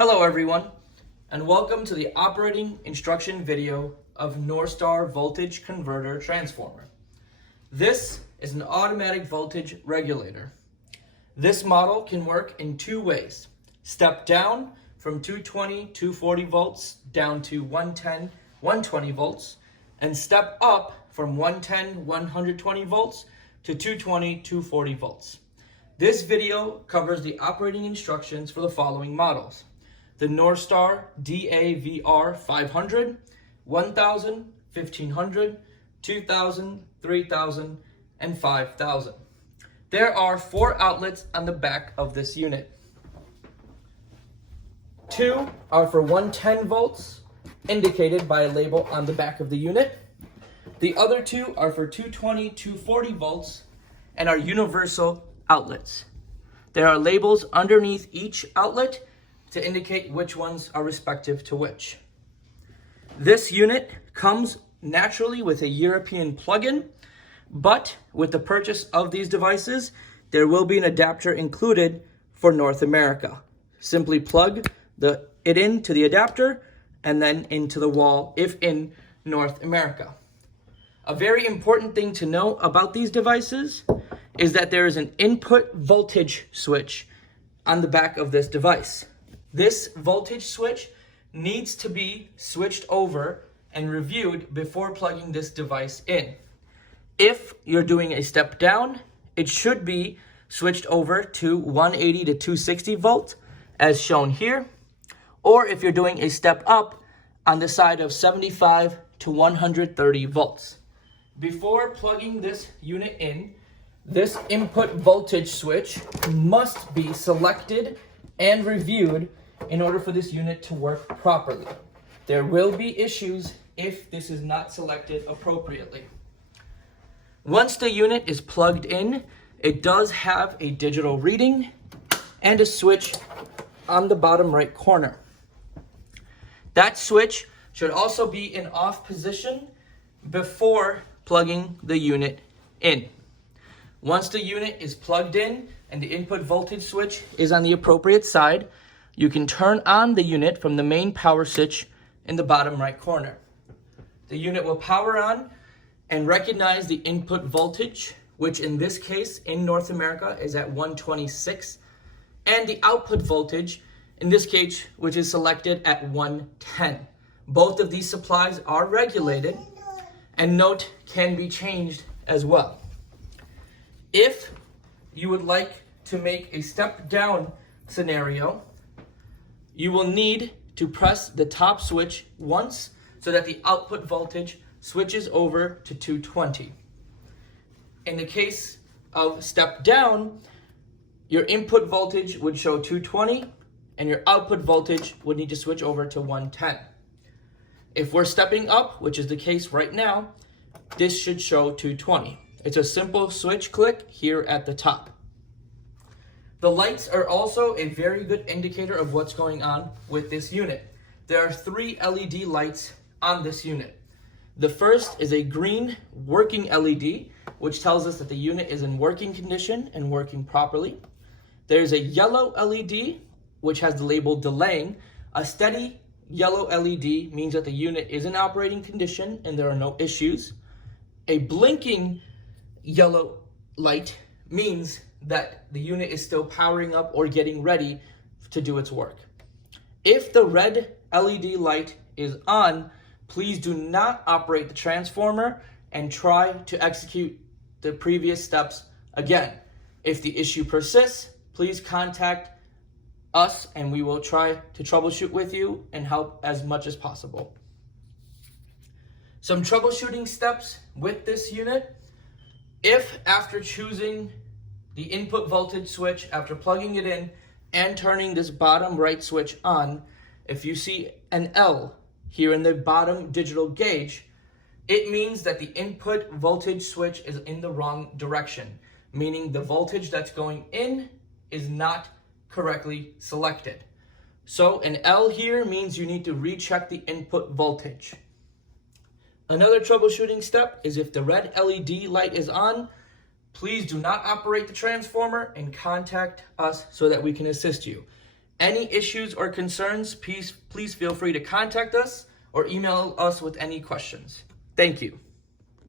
Hello everyone, and welcome to the operating instruction video of Norstar voltage converter transformer. This is an automatic voltage regulator. This model can work in two ways. Step down from 220, 240 volts down to 110, 120 volts, and step up from 110, 120 volts to 220, 240 volts. This video covers the operating instructions for the following models: the Norstar DAVR 500, 1000, 1500, 2000, 3000, and 5000. There are 4 outlets on the back of this unit. 2 are for 110 volts, indicated by a label on the back of the unit. The other 2 are for 220, 240 volts, and are universal outlets. There are labels underneath each outlet to indicate which ones are respective to which. This unit comes naturally with a European plug-in, but with the purchase of these devices, there will be an adapter included for North America. Simply plug it into the adapter and then into the wall if in North America. A very important thing to know about these devices is that there is an input voltage switch on the back of this device. This voltage switch needs to be switched over and reviewed before plugging this device in. If you're doing a step down, it should be switched over to 180 to 260 volt as shown here. Or if you're doing a step up, on the side of 75 to 130 volts. Before plugging this unit in, this input voltage switch must be selected and reviewed in order for this unit to work properly. There will be issues if this is not selected appropriately. Once the unit is plugged in, it does have a digital reading and a switch on the bottom right corner. That switch should also be in off position before plugging the unit in. Once the unit is plugged in and the input voltage switch is on the appropriate side, you can turn on the unit from the main power switch in the bottom right corner. The unit will power on and recognize the input voltage, which in this case in North America is at 126, and the output voltage, in this case, which is selected at 110. Both of these supplies are regulated, and note can be changed as well. If you would like to make a step down scenario, you will need to press the top switch once so that the output voltage switches over to 220. In the case of step down, your input voltage would show 220 and your output voltage would need to switch over to 110. If we're stepping up, which is the case right now, this should show 220. It's a simple switch click here at the top. The lights are also a very good indicator of what's going on with this unit. There are 3 LED lights on this unit. The first is a green working LED, which tells us that the unit is in working condition and working properly. There's a yellow LED, which has the label delaying. A steady yellow LED means that the unit is in operating condition and there are no issues. A blinking yellow light means that the unit is still powering up or getting ready to do its work. If the red LED light is on, please do not operate the transformer and try to execute the previous steps again. If the issue persists, please contact us and we will try to troubleshoot with you and help as much as possible. Some troubleshooting steps with this unit. If after choosing the input voltage switch, after plugging it in and turning this bottom right switch on, if you see an L here in the bottom digital gauge, it means that the input voltage switch is in the wrong direction, meaning the voltage that's going in is not correctly selected. So an L here means you need to recheck the input voltage. Another troubleshooting step is if the red LED light is on, please do not operate the transformer and contact us so that we can assist you. Any issues or concerns, please feel free to contact us or email us with any questions. Thank you.